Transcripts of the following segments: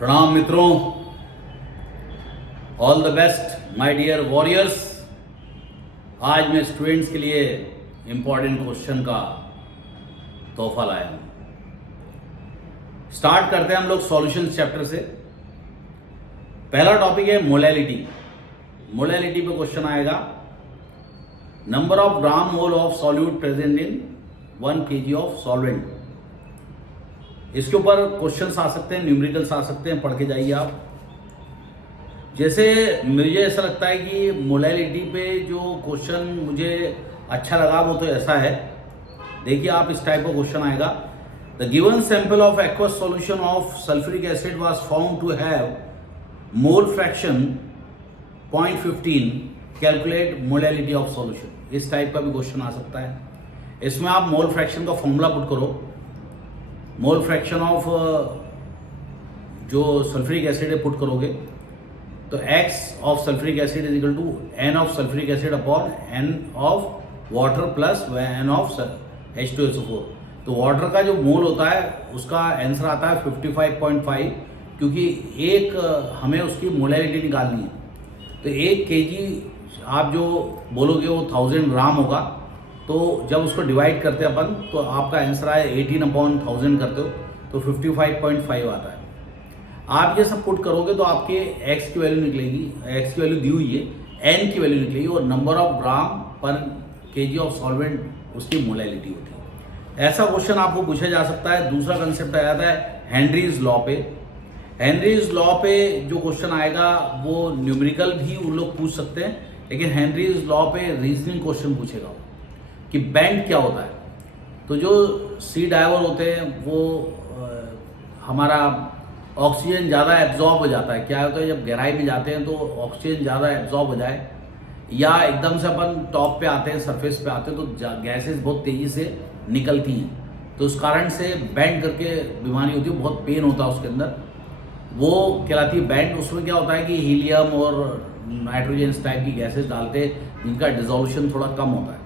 प्रणाम मित्रों, all the best my dear warriors. आज मैं स्टूडेंट्स के लिए इम्पॉर्टेंट क्वेश्चन का तोहफा लाया हूँ। स्टार्ट करते हैं हम लोग सॉल्यूशन चैप्टर से। पहला टॉपिक है मोलैलिटी। मोलैलिटी पे क्वेश्चन आएगा, number of gram mole of solute present in 1 kg of solvent. इसके ऊपर क्वेश्चंस आ सकते हैं, न्यूमेरिकल्स आ सकते हैं, पढ़ के जाइए आप। जैसे मुझे ऐसा लगता है कि मोलैलिटी पे जो क्वेश्चन मुझे अच्छा लगा वो तो ऐसा है, देखिए आप, इस टाइप का क्वेश्चन आएगा। The given sample of aqueous solution of sulphuric acid was found to have mole fraction 0.15, calculate molality of solution. इस टाइप का भी क्वेश्चन आ सकता है। इसमें आप मोल फ्रैक्शन का फॉर्मूला पुट करो। मोल फ्रैक्शन ऑफ जो सल्फ्यूरिक एसिड है पुट करोगे तो x of sulphuric acid is equal to n of sulphuric acid upon n of water plus n of H2SO4। तो वाटर का जो मोल होता है उसका आंसर आता है 55.5, क्योंकि एक हमें उसकी मोलैलिटी निकालनी है। तो 1 kg आप जो बोलोगे वो 1000 ग्राम होगा। तो जब उसको डिवाइड करते हैं अपन तो आपका आंसर आए 18/1000 करते हो तो 55.5 आता है। आप ये सब पुट करोगे तो आपके x की वैल्यू निकलेगी, x की वैल्यू दी हुई है, n की वैल्यू निकलेगी और नंबर ऑफ ग्राम पर kg ऑफ सॉल्वेंट उसकी मोलैलिटी होती है। ऐसा क्वेश्चन आपको पूछा जा सकता है। दूसरा कंसेप्ट आ जाता है हेनरीज लॉ पे। हेनरीज लॉ पे जो क्वेश्चन आएगा वो न्यूमेरिकल भी उन लोग पूछ सकते हैं, लेकिन हेनरीज लॉ पे रीजनिंग क्वेश्चन पूछेगा कि बैंड क्या होता है। तो जो सी डाइवर होते हैं वो हमारा ऑक्सीजन ज़्यादा एब्जॉर्ब हो जाता है। क्या होता है, जब गहराई में जाते हैं तो ऑक्सीजन ज़्यादा एब्जॉर्ब हो जाए या एकदम से अपन टॉप पे आते हैं, सरफेस पे आते हैं तो गैसेस बहुत तेज़ी से निकलती हैं, तो उस कारण से बैंड करके बीमारी होती है, बहुत पेन होता है उसके अंदर, वो कहलाती है बैंड। उसमें क्या होता है कि हीलियम और नाइट्रोजन टाइप की गैसेस डालते हैं जिनका डिजोल्यूशन थोड़ा कम होता है।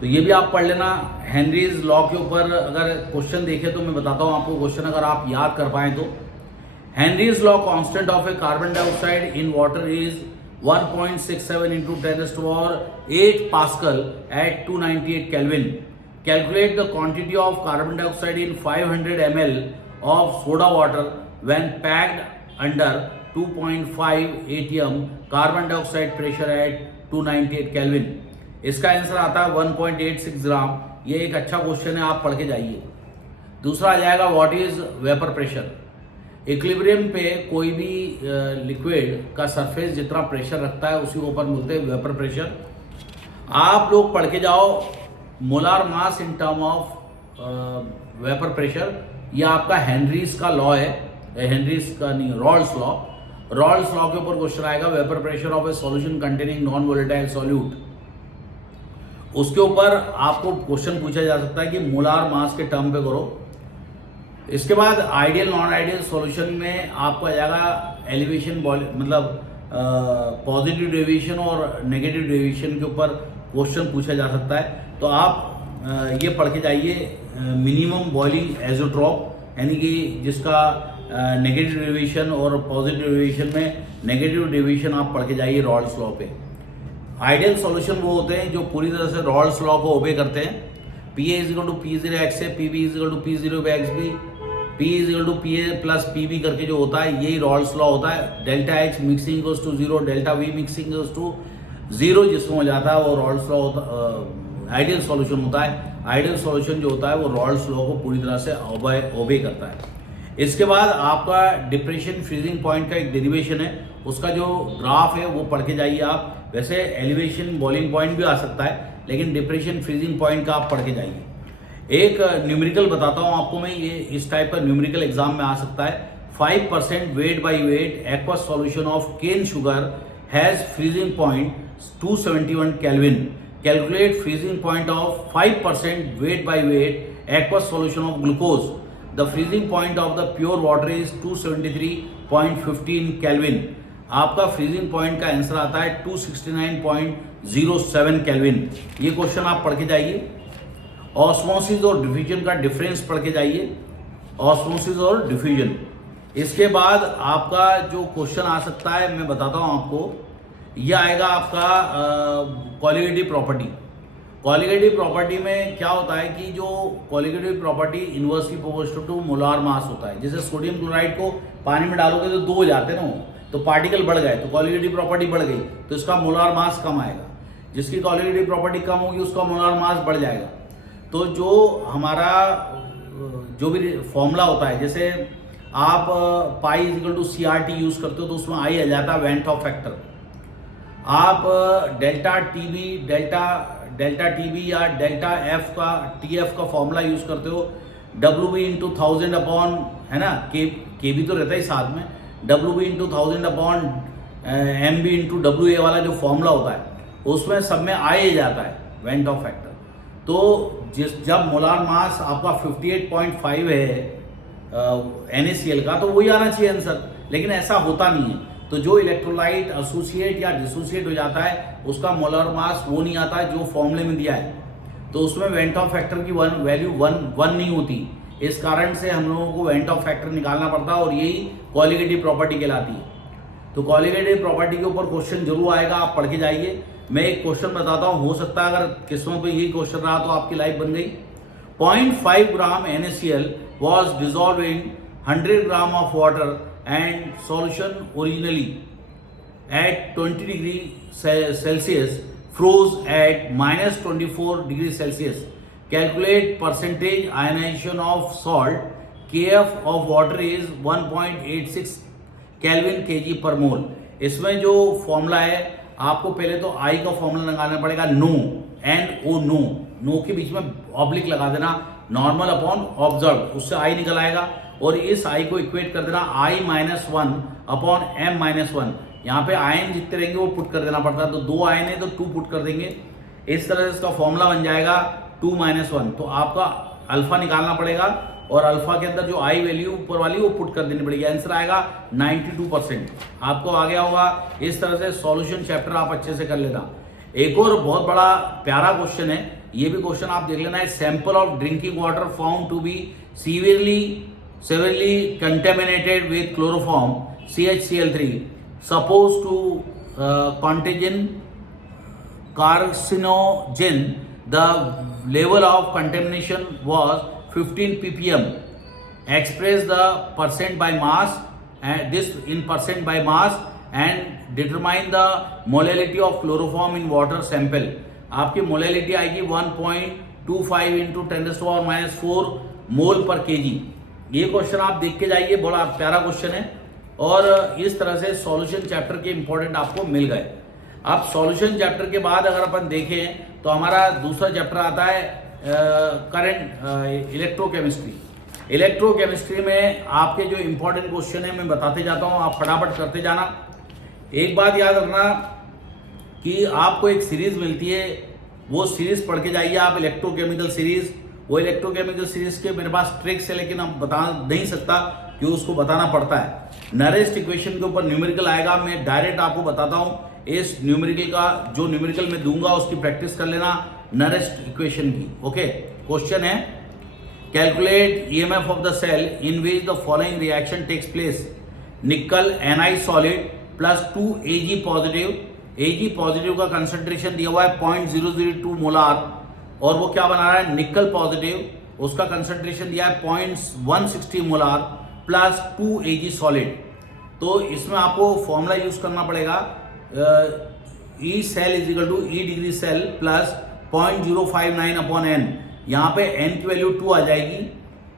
तो ये भी आप पढ़ लेना। हेनरीज लॉ के ऊपर अगर क्वेश्चन देखें तो मैं बताता हूँ आपको क्वेश्चन, अगर आप याद कर पाएँ तो। Henry's law constant of a carbon dioxide in water is 1.67 into 10⁸ pascal at 298 kelvin. Calculate the quantity of carbon dioxide in 500 ml of soda water when packed under 2.5 atm carbon dioxide pressure at 298 kelvin. इसका answer आता है 1.86 ग्राम। ये एक अच्छा question है, आप पढ़ के जाइए। दूसरा आ जाएगा what is vapour pressure. Equilibrium पे कोई भी लिक्विड का सरफेस जितना प्रेशर रखता है उसी के ऊपर बोलते हैं वेपर प्रेशर। आप लोग पढ़ के जाओ molar mass in term of vapour pressure. यह आपका हेनरीज का लॉ है, हेनरीज का नहीं, रॉल्स लॉ। रॉल्स लॉ के ऊपर क्वेश्चन आएगा vapour pressure of A solution containing non volatile solute. उसके ऊपर आपको क्वेश्चन पूछा जा सकता है कि मोलार मास के टर्म पे करो। इसके बाद आइडियल नॉन आइडियल सॉल्यूशन में आपको आ जाएगा एलिवेशन, मतलब पॉजिटिव डेविएशन और नेगेटिव डेविएशन के ऊपर क्वेश्चन पूछा जा सकता है। तो आप ये पढ़ के जाइए मिनिमम बॉइलिंग एजोट्रॉप, यानी कि जिसका नेगेटिव डेविएशन और पॉजिटिव डेविएशन में नेगेटिव डेविएशन आप पढ़ के जाइए रॉल्स लॉ पे। आइडियल सॉल्यूशन वो होते हैं जो पूरी तरह से रॉल्स लॉ को ओबे करते हैं। PA = P0x है, PB = P0/xB, P = PA + PB करके जो होता है यही रॉल्स लॉ होता है। Delta H mixing = 0, delta V mixing = 0 जिसमें हो जाता है वो रॉल्स लॉ आइडियल सॉल्यूशन होता है। आइडियल सॉल्यूशन जो होता है वो रॉल्स लॉ को पूरी तरह से ओबे करता है। इसके बाद आपका डिप्रेशन फ्रीजिंग पॉइंट का एक डेरिवेशन है, उसका जो ग्राफ है वो पढ़ के जाइए आप। वैसे एलिवेशन बॉइलिंग पॉइंट भी आ सकता है, लेकिन डिप्रेशन फ्रीजिंग पॉइंट का आप पढ़ के जाइए। एक न्यूमेरिकल बताता हूँ आपको मैं, ये इस टाइप का न्यूमेरिकल एग्जाम में आ सकता है। 5% weight by weight aqueous solution of cane sugar has freezing point 271 kelvin. Calculate freezing point of 5% weight by weight aqueous solution of glucose. The freezing point of the pure water is 273.15 kelvin. आपका freezing point का answer आता है 269.07 kelvin. ये question आप पढ़ के जाइए। Osmosis और डिफ्यूजन का डिफरेंस पढ़ के जाइए। ऑस्मोसिस और डिफ्यूजन, इसके बाद आपका जो क्वेश्चन आ सकता है मैं बताता हूँ आपको, यह आएगा आपका कॉलिगेटिव प्रॉपर्टी। कॉलिगेटिव प्रॉपर्टी में क्या होता है कि जो colligative property inversely proportional to molar mass होता है। जैसे सोडियम क्लोराइड को पानी में डालोगे तो 2 हो जाते हैं ना, तो पार्टिकल बढ़ गए तो कॉलिगेटिव प्रॉपर्टी बढ़ गई, तो इसका मोलार मास कम आएगा। जिसकी कॉलिगेटिव प्रॉपर्टी कम होगी उसका मोलार मास बढ़ जाएगा। तो जो हमारा जो भी फॉर्मूला होता है, जैसे आप pi equal to CRT use करते हो तो उसमें आई आ जाता है वेंट ऑफ फैक्टर। आप डेल्टा टीबी या डेल्टा TF का फॉर्मूला यूज करते हो, WB इंटू 1000 अपॉन, है ना, के भी तो रहता है साथ में, WB into 1000 upon MB into WA वाला जो फॉर्मूला होता है उसमें सब में आई जाता है वेंट ऑफ फैक्टर। तो जब मोलार मास आपका 58.5 है NaCl का, तो वही आना चाहिए आंसर, लेकिन ऐसा होता नहीं है। तो जो इलेक्ट्रोलाइट एसोसिएट या डिसोसिएट हो जाता है उसका मोलर मास वो नहीं आता है जो फॉर्मूले में दिया है, तो उसमें वेंट ऑफ फैक्टर की वैल्यू वन नहीं होती। इस कारण से हम लोगों को वेंट ऑफ फैक्टर निकालना पड़ता है और यही कॉलिगेटिव प्रॉपर्टी कहलाती है। तो कॉलिगेटिव प्रॉपर्टी के ऊपर क्वेश्चन जरूर आएगा, आप पढ़ के जाइए। मैं एक क्वेश्चन बताता हूँ, हो सकता है अगर किस्मत में यही क्वेश्चन रहा तो आपकी लाइफ बन गई। 0.5 ग्राम NaCl was dissolved in 100 gram of water and solution originally at 20 degree Celsius froze at -24 degree Celsius. Calculate percentage ionization of salt. Kf of water is 1.86 Kelvin kg per mole. इसमें जो formula है आपको पहले तो आई का formula लगाना पड़ेगा, no के बीच में ऑब्लिक लगा देना, नॉर्मल अपॉन ऑब्जर्व, उससे आई निकल आएगा और इस आई को इक्वेट कर देना I-1 अपॉन M-1। यहाँ पे आयन जितने रहेंगे वो पुट कर देना पड़ता है, तो 2 आयन है तो 2 पुट कर देंगे। इस तरह से इसका फॉर्मूला बन जाएगा 2-1। तो आपका अल्फा निकालना पड़ेगा और अल्फा के अंदर जो आई वैल्यू ऊपर वाली वो पुट कर देनी पड़ेगी। आंसर आएगा 92%। आपको आ गया होगा। इस तरह से सॉल्यूशन चैप्टर आप अच्छे से कर लेना। एक और बहुत बड़ा प्यारा क्वेश्चन है, ये भी क्वेश्चन आप देख लेना है। Sample of drinking water found to be severely contaminated with chloroform CHCl3 supposed to contagion carcinogen. The level of contamination was 15 ppm. Express the percent by mass and this in percent by mass and determine the molality of chloroform in water sample. आपकी molality आएगी 1.25 into 10⁻⁴ मोल पर KG. ये question आप देख के जाइए, बड़ा प्यारा क्वेश्चन है। और इस तरह से सॉल्यूशन चैप्टर के इंपॉर्टेंट आपको मिल गए। अब सॉल्यूशन चैप्टर के बाद अगर अपन देखें तो हमारा दूसरा चैप्टर आता है करंट इलेक्ट्रोकेमिस्ट्री। इलेक्ट्रोकेमिस्ट्री में आपके जो इंपॉर्टेंट क्वेश्चन है मैं बताते जाता हूँ, आप फटाफट करते जाना। एक बात याद रखना कि आपको एक सीरीज मिलती है, वो सीरीज पढ़ के जाइए आप, इलेक्ट्रोकेमिकल सीरीज। वो इलेक्ट्रोकेमिकल सीरीज के मेरे पास ट्रिक्स है लेकिन अब बता नहीं सकता क्यों, उसको बताना पड़ता है। नरेस्ट इक्वेशन के ऊपर न्यूमेरिकल आएगा, मैं डायरेक्ट आपको बताता हूँ। इस न्यूमेरिकल का जो न्यूमेरिकल मैं दूंगा उसकी प्रैक्टिस कर लेना नरेस्ट इक्वेशन की। ओके, क्वेश्चन है calculate EMF of the cell in which the following reaction takes place. Nickel Ni solid plus 2 Ag positive. Ag positive का कंसंट्रेशन दिया हुआ है 0.002 मोलार और वो क्या बना रहा है, निकल पॉजिटिव, उसका कंसंट्रेशन दिया है 0.160 मोलार प्लस 2 Ag सॉलिड। तो इसमें आपको फॉर्मूला यूज करना पड़ेगा, E cell is equal to E degree cell plus 0.059 upon N। यहाँ पे N की वैल्यू 2 आ जाएगी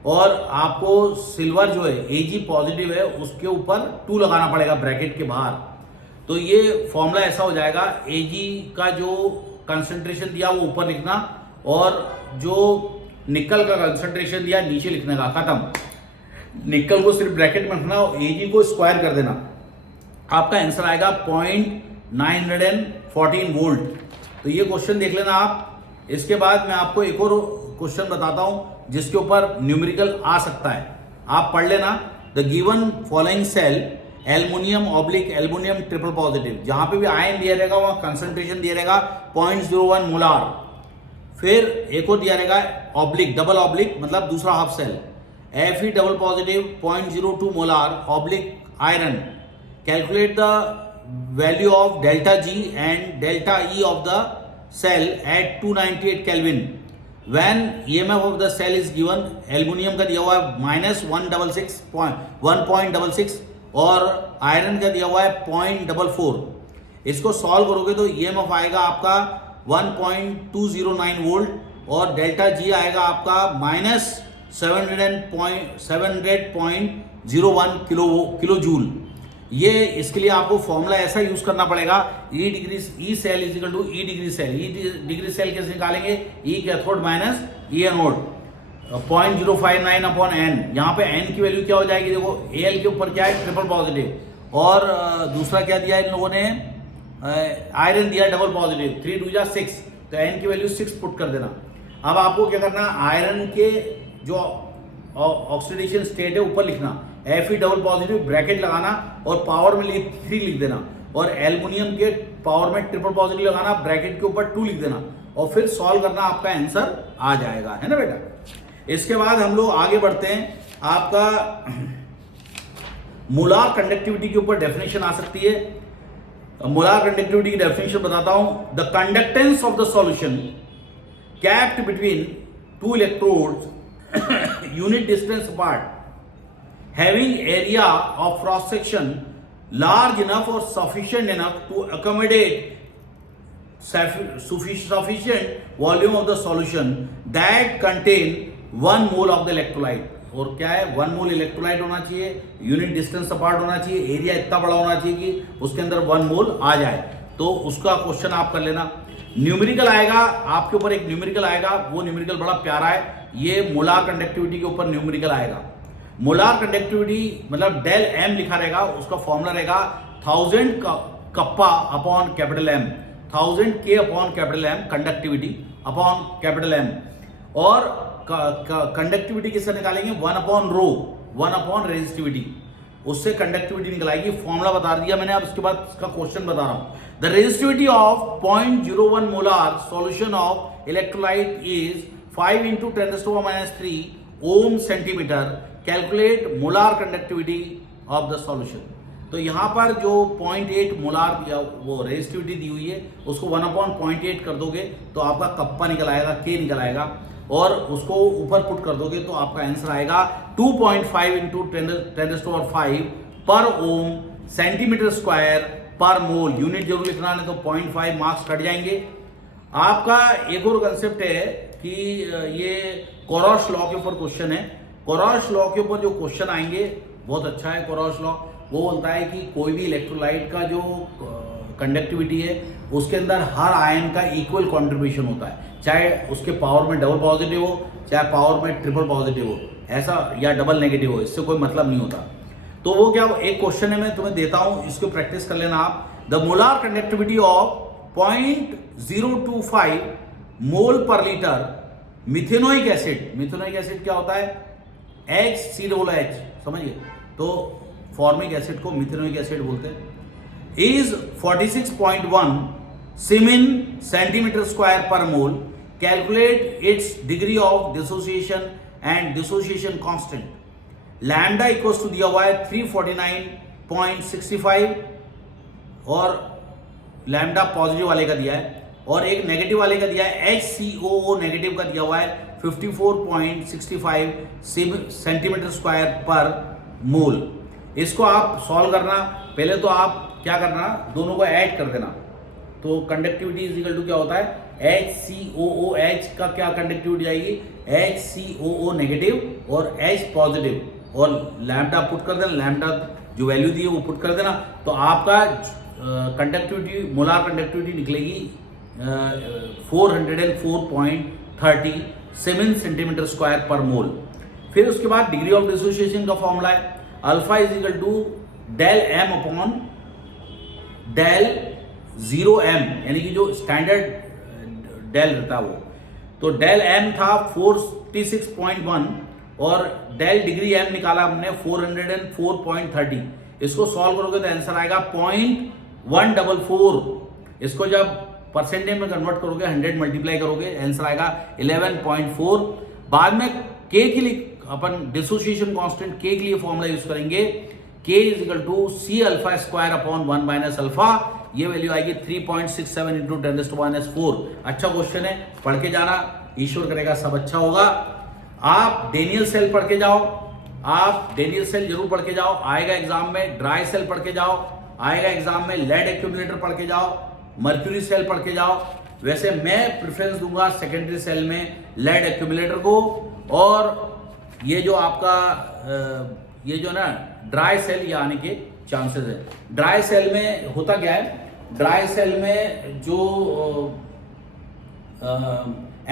और आपको सिल्वर जो है Ag पॉजिटिव है उसके ऊपर 2 लगाना पड़ेगा ब्रैकेट के बाहर। तो ये फॉर्मूला ऐसा हो जाएगा, Ag का जो कंसंट्रेशन दिया वो ऊपर लिखना और जो निकल का कंसंट्रेशन दिया नीचे लिखने का, खत्म। निकल को सिर्फ ब्रैकेट में रखना और Ag को स्क्वायर कर देना, आपका आंसर आएगा 0.914 वोल्ट। तो ये क्वेश्चन देख लेना आप। इसके बाद मैं आपको एक और क्वेश्चन बताता हूं जिसके ऊपर न्यूमेरिकल आ सकता है, आप पढ़ लेना। The given following cell aluminium oblique aluminium triple positive, जहां पे भी आयन दिया रहेगा वहां कंसंट्रेशन दिया रहेगा 0.01 मोलार। फिर एक और दिया रहेगा ऑब्लिक डबल ऑब्लिक मतलब दूसरा half cell Fe double positive 0.02 molar oblique iron. Calculate the value of delta G and delta E of the cell at 298 Kelvin. When EMF of the cell is given, aluminium का दिया हुआ है -166 और iron का दिया हुआ है 0.44. इसको सॉल्व करोगे तो EMF आएगा आपका 1.209 वोल्ट और डेल्टा जी आएगा आपका -700.01 किलो जूल. ये इसके लिए आपको फॉर्मूला ऐसा यूज करना पड़ेगा, E cell is equal to E degree cell. E degree cell कैसे निकालेंगे? E cathode minus E anode 0.059 upon N. यहाँ पे एन की वैल्यू क्या हो जाएगी? देखो एल के ऊपर क्या है? Triple positive. और दूसरा क्या दिया इन लोगों ने? आयरन दिया डबल पॉजिटिव. 3 2 6, तो एन की वैल्यू 6 पुट कर देना. अब आपको क्या करना? आयरन के जो ऑक्सीडेशन स्टेट है ऊपर लिखना, Fe डबल पॉजिटिव ब्रैकेट लगाना और पावर में 3 लिख देना, और एल्युमिनियम के पावर में ट्रिपल पॉजिटिव लगाना, ब्रैकेट के ऊपर 2 लिख देना, और फिर सॉल्व करना, आपका आंसर आ जाएगा. है ना बेटा? इसके बाद हम लोग आगे बढ़ते हैं. आपका मोलार कंडक्टिविटी के ऊपर डेफिनेशन आ सकती है. मोलार कंडक्टिविटी की डेफिनेशन बताता हूं. The conductance of the solution capped between 2 electrodes unit distance apart, having area of cross section large enough or sufficient enough to accommodate sufficient volume of the solution that contain 1 mole of the electrolyte. और क्या है? 1 मोल electrolyte होना चाहिए, unit distance apart होना चाहिए, area इतना बड़ा होना चाहिए कि उसके अंदर 1 मोल आ जाए. तो उसका क्वेश्चन आप कर लेना. न्यूमेरिकल आएगा आपके ऊपर, एक न्यूमेरिकल आएगा, वो न्यूमेरिकल बड़ा प्यारा है. ये मोलार कंडक्टिविटी के ऊपर न्यूमेरिकल आएगा. मोलार कंडक्टिविटी मतलब डेल एम लिखा रहेगा, उसका फॉर्मूला रहेगा 1000 कप्पा अपॉन कैपिटल एम, 1000 के upon capital M, conductivity upon capital M. और कंडक्टिविटी किससे निकालेंगे? 1 अपॉन रो, 1 अपॉन रेजिस्टिविटी, उससे कंडक्टिविटी निकलाएगी. फॉर्मूला बता दिया मैंने. अब इसके बाद इसका क्वेश्चन बता रहा हूं. The resistivity of 0.01 molar solution of electrolyte is 5 × 10⁻³ ohm centimetre. Calculate molar conductivity of the solution. तो यहां पर जो 0.8 मोलार या वो रेजिस्टिविटी दी हुई है, उसको 1/0.8 कर दोगे तो आपका कप्पा निकल आएगा, के निकल आएगा, और उसको ऊपर पुट कर दोगे तो आपका आंसर आएगा 2.5 × 10⁵ पर ओम सेंटीमीटर स्क्वायर पर मोल. यूनिट जरूर लिखना, नहीं तो 0.5 मार्क्स कट जाएंगे. आपका एक और कंसेप्ट है कि ये कोरॉश लॉ के ऊपर क्वेश्चन है. कोरॉश लॉ के ऊपर जो क्वेश्चन आएंगे बहुत अच्छा है. कोरॉश लॉ वो बोलता है कि कोई भी इलेक्ट्रोलाइट का जो कंडक्टिविटी है उसके अंदर हर आयन का इक्वल कंट्रीब्यूशन होता है, चाहे उसके पावर में डबल पॉजिटिव हो, चाहे पावर में ट्रिपल पॉजिटिव हो, ऐसा, या डबल नेगेटिव हो, इससे कोई मतलब नहीं होता. तो वो क्या, एक क्वेश्चन है मैं तुम्हें देता हूं, इसको प्रैक्टिस कर लेना आप. The molar conductivity of 0.025 mole per litre methanoic acid. Methanoic acid क्या होता है? HCOOH, समझिए. तो फॉर्मिक एसिड को मिथेनोइक एसिड बोलते हैं. Is 46.1 siemens centimetre square per mole. Calculate its degree of dissociation and dissociation constant. Lambda equals to दिया हुआ है 349.65 और लैम्डा पॉजिटिव वाले का दिया है, और एक नेगेटिव वाले का दिया है HCOO नेगेटिव का दिया हुआ है 54.65 सेंटीमीटर स्क्वायर पर मोल. इसको आप सॉल्व करना. पहले तो आप क्या करना, दोनों को ऐड कर देना. तो कंडक्टिविटी इज इक्वल टू क्या होता है? HCOOH का क्या कंडक्टिविटी आएगी? HCOO नेगेटिव और H पॉजिटिव, और लैम्डा पुट कर देना. लैम्डा जो वैल्यू दी है वो पुट कर देना. तो आपका कंडक्टिविटी, मोलार कंडक्टिविटी निकलेगी 404.37 सेंटीमीटर स्क्वायर पर मोल. फिर उसके बाद डिग्री ऑफ डिसोसिएशन का फॉर्मूला है alpha is equal to del M upon del 0m, यानी कि जो स्टैंडर्ड डेल रहता है वो. तो डेल एम था 46.1 और डेल डिग्री एम निकाला हमने 404.30. इसको सॉल्व करोगे तो आंसर आएगा 0.144. इसको जब परसेंटेज में कन्वर्ट करोगे, 100 मल्टीप्लाई करोगे, आंसर आएगा 11.4. बाद में के की अपन डिसोसिएशन कांस्टेंट के लिए फॉर्मूला यूज करेंगे, K is equal to C alpha square upon 1 minus alpha, ये वैल्यू आएगी 3.67 इंटू 10⁻⁴। अच्छा क्वेश्चन है, पढ़ के जाना, ईश्वर करेगा सब अच्छा होगा। आप डेनियल सेल पढ़ के जाओ, आप डेनियल सेल जरूर पढ़ के जाओ, आएगा एग्जाम में। ड्राई सेल पढ़ के जाओ, आएगा एग्जाम में। लेड एक्यूमुलेटर पढ़ के जाओ, मर्क्यूरी सेल पढ़ के जाओ। वैसे मैं प्रेफरेंस दूंगा सेकेंडरी सेल में लेड एक्यूमुलेटर को, और ये जो आपका ये जो ना ड्राई सेल ये आने के चांसेस है। ड्राई सेल में होता क्या है, ड्राई सेल में जो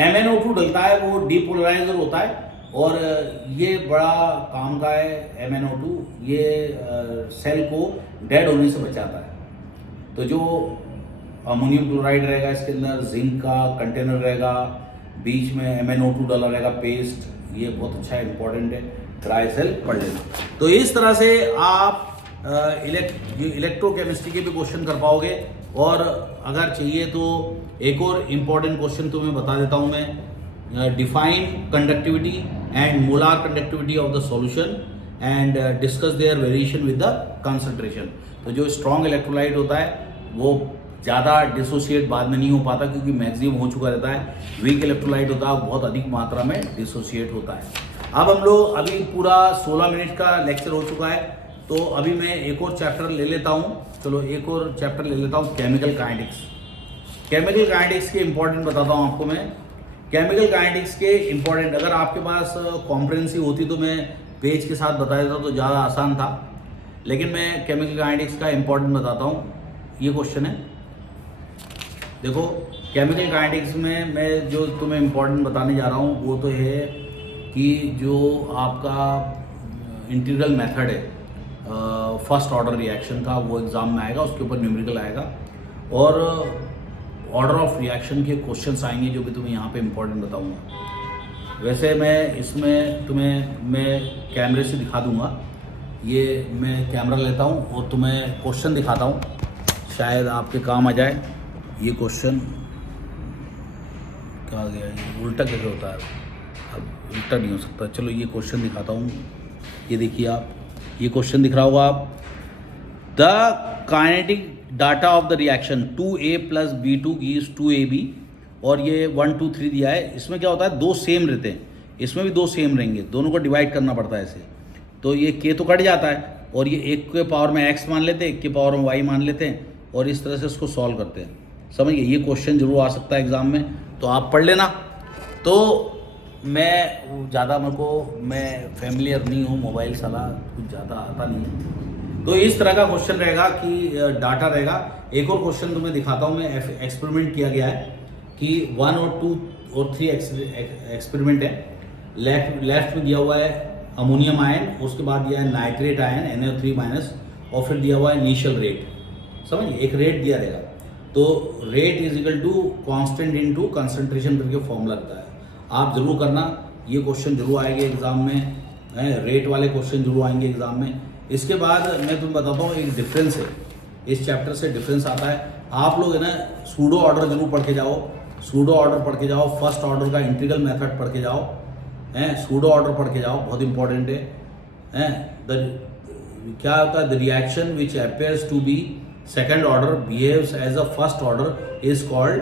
MnO2 डलता है वो डीपोलराइजर होता है, और ये बड़ा काम का है MnO2, ये सेल को डेड होने से बचाता है। तो जो अमोनियम क्लोराइड रहेगा इसके अंदर, जिंक का कंटेनर रहेगा, बीच में MnO2 डाला रहेगा पेस्ट, ये बहुत अच्छा इंपॉर्टेंट है, ड्राई सेल पढ़ लेना। तो इस तरह से आप इलेक्ट्रोकेमिस्ट्री के भी क्वेश्चन कर पाओगे। और अगर चाहिए तो एक और इम्पॉर्टेंट क्वेश्चन तुम्हें बता देता हूँ मैं, define conductivity and molar conductivity of the solution and discuss their variation with the concentration. तो जो स्ट्रॉन्ग इलेक्ट्रोलाइट होता है वो ज़्यादा डिसोसिएट बाद में नहीं हो पाता, क्योंकि मैक्सिमम हो चुका रहता है। वीक इलेक्ट्रोलाइट होता है बहुत अधिक मात्रा में डिसोसिएट होता है। अब हम लोग अभी पूरा 16 मिनट का लेक्चर हो चुका है, तो अभी मैं एक और चैप्टर ले लेता हूँ। चलो एक और चैप्टर ले लेता हूँ, केमिकल काइनेटिक्स। केमिकल काइनेटिक्स के इंपॉर्टेंट बताता हूँ आपको मैं। केमिकल काइनेटिक्स के इंपॉर्टेंट, अगर आपके पास कॉम्प्रिहेंसिव होती तो मैं पेज के साथ बता देता तो ज़्यादा आसान था, लेकिन मैं केमिकल काइनेटिक्स का इंपॉर्टेंट बताता हूँ। ये क्वेश्चन है, देखो केमिकल काइनेटिक्स में मैं जो तुम्हें इंपॉर्टेंट बताने जा रहा हूँ वो तो है कि जो आपका इंटीग्रल मेथड है फर्स्ट ऑर्डर रिएक्शन का, वो एग्ज़ाम में आएगा, उसके ऊपर न्यूमेरिकल आएगा, और ऑर्डर ऑफ रिएक्शन के क्वेश्चंस आएंगे जो भी तुम्हें यहाँ पे इंपॉर्टेंट बताऊँगा। वैसे मैं इसमें तुम्हें मैं कैमरे से दिखा दूँगा, ये मैं कैमरा लेता हूँ और तुम्हें क्वेश्चन दिखाता हूँ, शायद आपके काम आ जाए। ये क्वेश्चन कहाँ गया, ये उल्टा कैसे होता है, अब उल्टा नहीं हो सकता। चलो ये क्वेश्चन दिखाता हूँ, ये देखिए आप, ये क्वेश्चन दिख रहा होगा आप। The kinetic data of the reaction 2A plus B2 gives 2AB, और ये 1 2 3 दिया है। इसमें क्या होता है, दो सेम रहते हैं, इसमें भी दो सेम रहेंगे, दोनों को डिवाइड करना पड़ता है ऐसे। तो ये K तो कट जाता है, और ये एक के पावर में X मान लेते हैं, एक के पावर में Y मान लेते हैं, और इस तरह से उसको सॉल्व करते हैं। समझ गए, ये क्वेश्चन जरूर आ सकता है एग्ज़ाम में, तो आप पढ़ लेना। तो मैं ज़्यादा मैं फैमिलियर नहीं हूँ, मोबाइल साला कुछ ज़्यादा आता नहीं है, तो इस तरह का क्वेश्चन रहेगा कि डाटा रहेगा। एक और क्वेश्चन तुम्हें दिखाता हूँ मैं, एक्सपेरिमेंट किया गया है कि 1 और 2 और 3 एक्सपेरिमेंट है। लेफ्ट में दिया हुआ है अमोनियम आयन, उसके बाद दिया है नाइट्रेट आयन NO3-, और फिर दिया हुआ है इनिशियल रेट। समझिए, एक रेट दिया रहेगा, तो rate is equal to constant into concentration करके फॉर्मूला रहता है। आप जरूर करना, ये क्वेश्चन जरूर आएंगे एग्जाम में, रेट वाले क्वेश्चन जरूर आएंगे एग्जाम में। इसके बाद मैं तुम्हें बताता हूँ एक डिफरेंस है, इस चैप्टर से डिफरेंस आता है। आप लोग है ना सूडो ऑर्डर जरूर पढ़ के जाओ, सूडो ऑर्डर पढ़ के जाओ, फर्स्ट ऑर्डर का इंटीग्रल मेथड पढ़ के जाओ, सूडो ऑर्डर पढ़ के जाओ, बहुत इंपॉर्टेंट है। क्या होता है, the reaction which appears to be second order behaves as a first order is called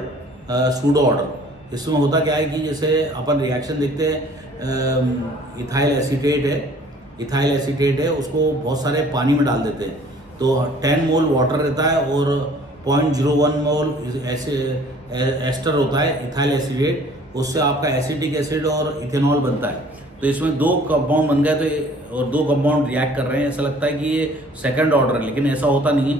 pseudo order. इसमें होता क्या है कि जैसे अपन रिएक्शन देखते हैं, इथाइल एसीटेट है, उसको बहुत सारे पानी में डाल देते हैं, तो 10 मोल वाटर रहता है और 0.01 मोल एस्टर होता है इथाइल एसीटेट, उससे आपका एसिटिक एसिड और इथेनॉल बनता है। तो इसमें दो कंपाउंड बन गए, तो और दो कंपाउंड रिएक्ट कर रहे हैं, ऐसा लगता है कि ये सेकंड ऑर्डर है, लेकिन ऐसा होता नहीं है।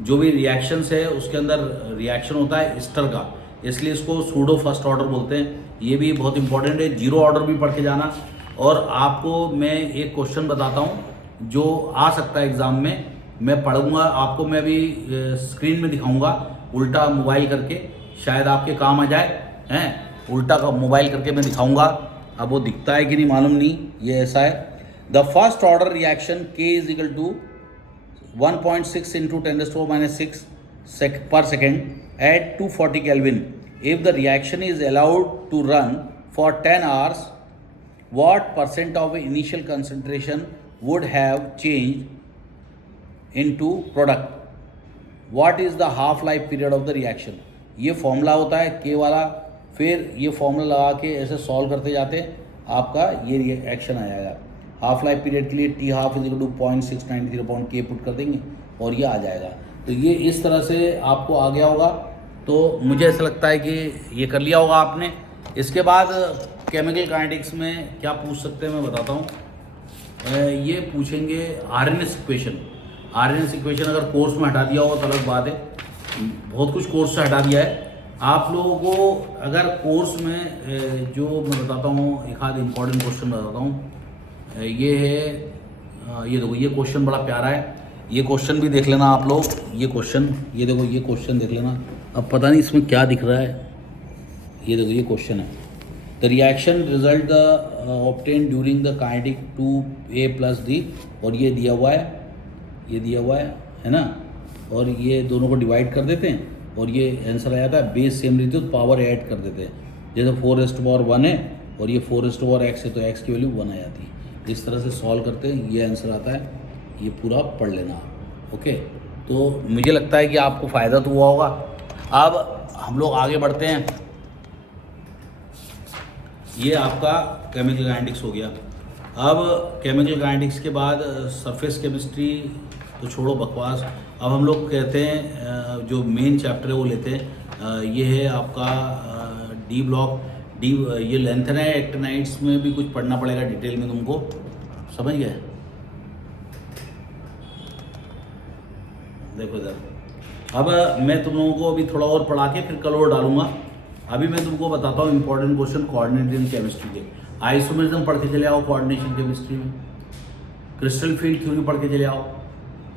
जो भी रिएक्शंस है उसके अंदर रिएक्शन होता है एस्टर का, इसलिए इसको सूडो फर्स्ट ऑर्डर बोलते हैं। ये भी बहुत इंपॉर्टेंट है, जीरो ऑर्डर भी पढ़ के जाना। और आपको मैं एक क्वेश्चन बताता हूँ जो आ सकता है एग्जाम में, मैं पढ़ूंगा आपको, मैं अभी स्क्रीन में दिखाऊंगा उल्टा मोबाइल करके, शायद आपके काम आ जाए। उल्टा का मोबाइल करके मैं दिखाऊंगा, अब वो दिखता है कि नहीं मालूम नहीं, ये ऐसा है। The first order reaction K is equal to 1.6 into 10⁻⁶ per second at 240 Kelvin. If the reaction is allowed to run for 10 hours what percent of initial concentration would have changed into product, what is the half life period of the reaction। ये formula होता है के वाला, फिर ये formula लगा के ऐसे सॉल्व करते जाते आपका ये रिएक्शन आ जाएगा। हाफ लाइफ पीरियड के लिए T half is equal to 0.693 K put कर देंगे और ये आ जाएगा। तो ये इस तरह से आपको आ गया होगा। तो मुझे ऐसा लगता है कि ये कर लिया होगा आपने। इसके बाद केमिकल काइनेटिक्स में क्या पूछ सकते हैं मैं बताता हूँ। ये पूछेंगे आरएनएस इक्वेशन। आरएनएस इक्वेशन अगर कोर्स में हटा दिया होगा तो अलग बात है, बहुत कुछ कोर्स से हटा दिया है। आप लोगों को अगर कोर्स में जो मैं बताता हूँ एक आध इम्पॉर्टेंट क्वेश्चन बताता हूँ। ये है, ये देखो ये क्वेश्चन बड़ा प्यारा है, ये क्वेश्चन भी देख लेना आप लोग। ये क्वेश्चन, ये देखो ये क्वेश्चन देख लेना। अब पता नहीं इसमें क्या दिख रहा है, ये देखो ये क्वेश्चन है। The reaction result the obtain during the kinetic 2a+d, और ये दिया हुआ है, ये दिया हुआ है ना। और ये दोनों को डिवाइड कर देते हैं और ये आंसर आ जाता है। बेस सेम रहती है तो पावर ऐड कर देते हैं। जैसे 4⁻1 है और ये 4⁻x है तो x की वैल्यू 1 आ जाती है। इस तरह से सॉल्व करते हैं, ये आंसर आता है। ये पूरा पढ़ लेना, ओके। तो मुझे लगता है कि आपको फ़ायदा तो हुआ होगा। अब हम लोग आगे बढ़ते हैं। ये आपका केमिकल काइनेटिक्स हो गया। अब केमिकल काइनेटिक्स के बाद सरफेस केमिस्ट्री तो छोड़ो बकवास। अब हम लोग कहते हैं जो मेन चैप्टर है वो लेते हैं। ये है आपका डी ब्लॉक। डी ये लेंथन है। एक्टिनाइट्स में भी कुछ पढ़ना पड़ेगा डिटेल में तुमको, समझ गए। देखो इधर, अब मैं तुम लोगों को अभी थोड़ा और पढ़ा के फिर कल और डालूंगा। अभी मैं तुमको बताता हूँ इंपॉर्टेंट क्वेश्चन कोऑर्डिनेशन केमिस्ट्री के। आइसोमेरिज्म पढ़ के चले आओ कोऑर्डिनेशन केमिस्ट्री में। क्रिस्टल फील्ड थ्योरी पढ़ के चले आओ,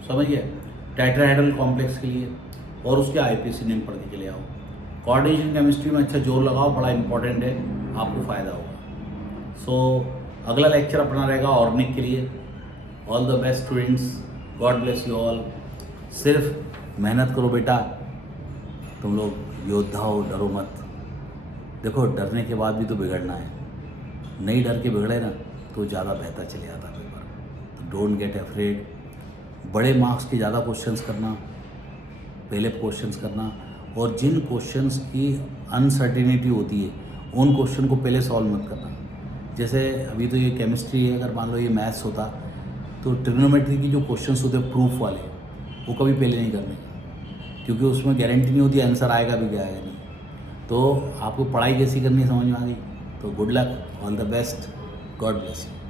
समझ गए, टेट्राहेड्रल कॉम्प्लेक्स के लिए। और उसके आईपीसी नेम पढ़ के चले आओ। कोऑर्डिनेशन केमिस्ट्री में अच्छा जोर लगाओ, बड़ा इंपॉर्टेंट है, आपको फ़ायदा होगा। सो अगला लेक्चर अपना रहेगा ऑर्गेनिक के लिए। All the best students, God bless you all. सिर्फ मेहनत करो बेटा, तुम लोग योद्धा हो, डरो मत। देखो डरने के बाद भी तो बिगड़ना है, नहीं डर के बिगड़े ना तो ज़्यादा बेहतर चले जाता पेपर। तो डोंट गेट अफ्रेड। बड़े मार्क्स के ज़्यादा क्वेश्चंस करना, पहले क्वेश्चंस करना, और जिन क्वेश्चंस की अनसर्टेनिटी होती है उन क्वेश्चन को पहले सॉल्व मत करना। जैसे अभी तो ये केमिस्ट्री है, अगर मान लो ये मैथ्स होता तो ट्रिग्नोमेट्री की जो क्वेश्चंस होते हैं प्रूफ वाले, वो कभी पहले नहीं करने, क्योंकि उसमें गारंटी नहीं होती आंसर आएगा भी क्या आएगा नहीं। तो आपको पढ़ाई कैसी करनी समझ में आ गई। तो good luck, all the best, God bless you.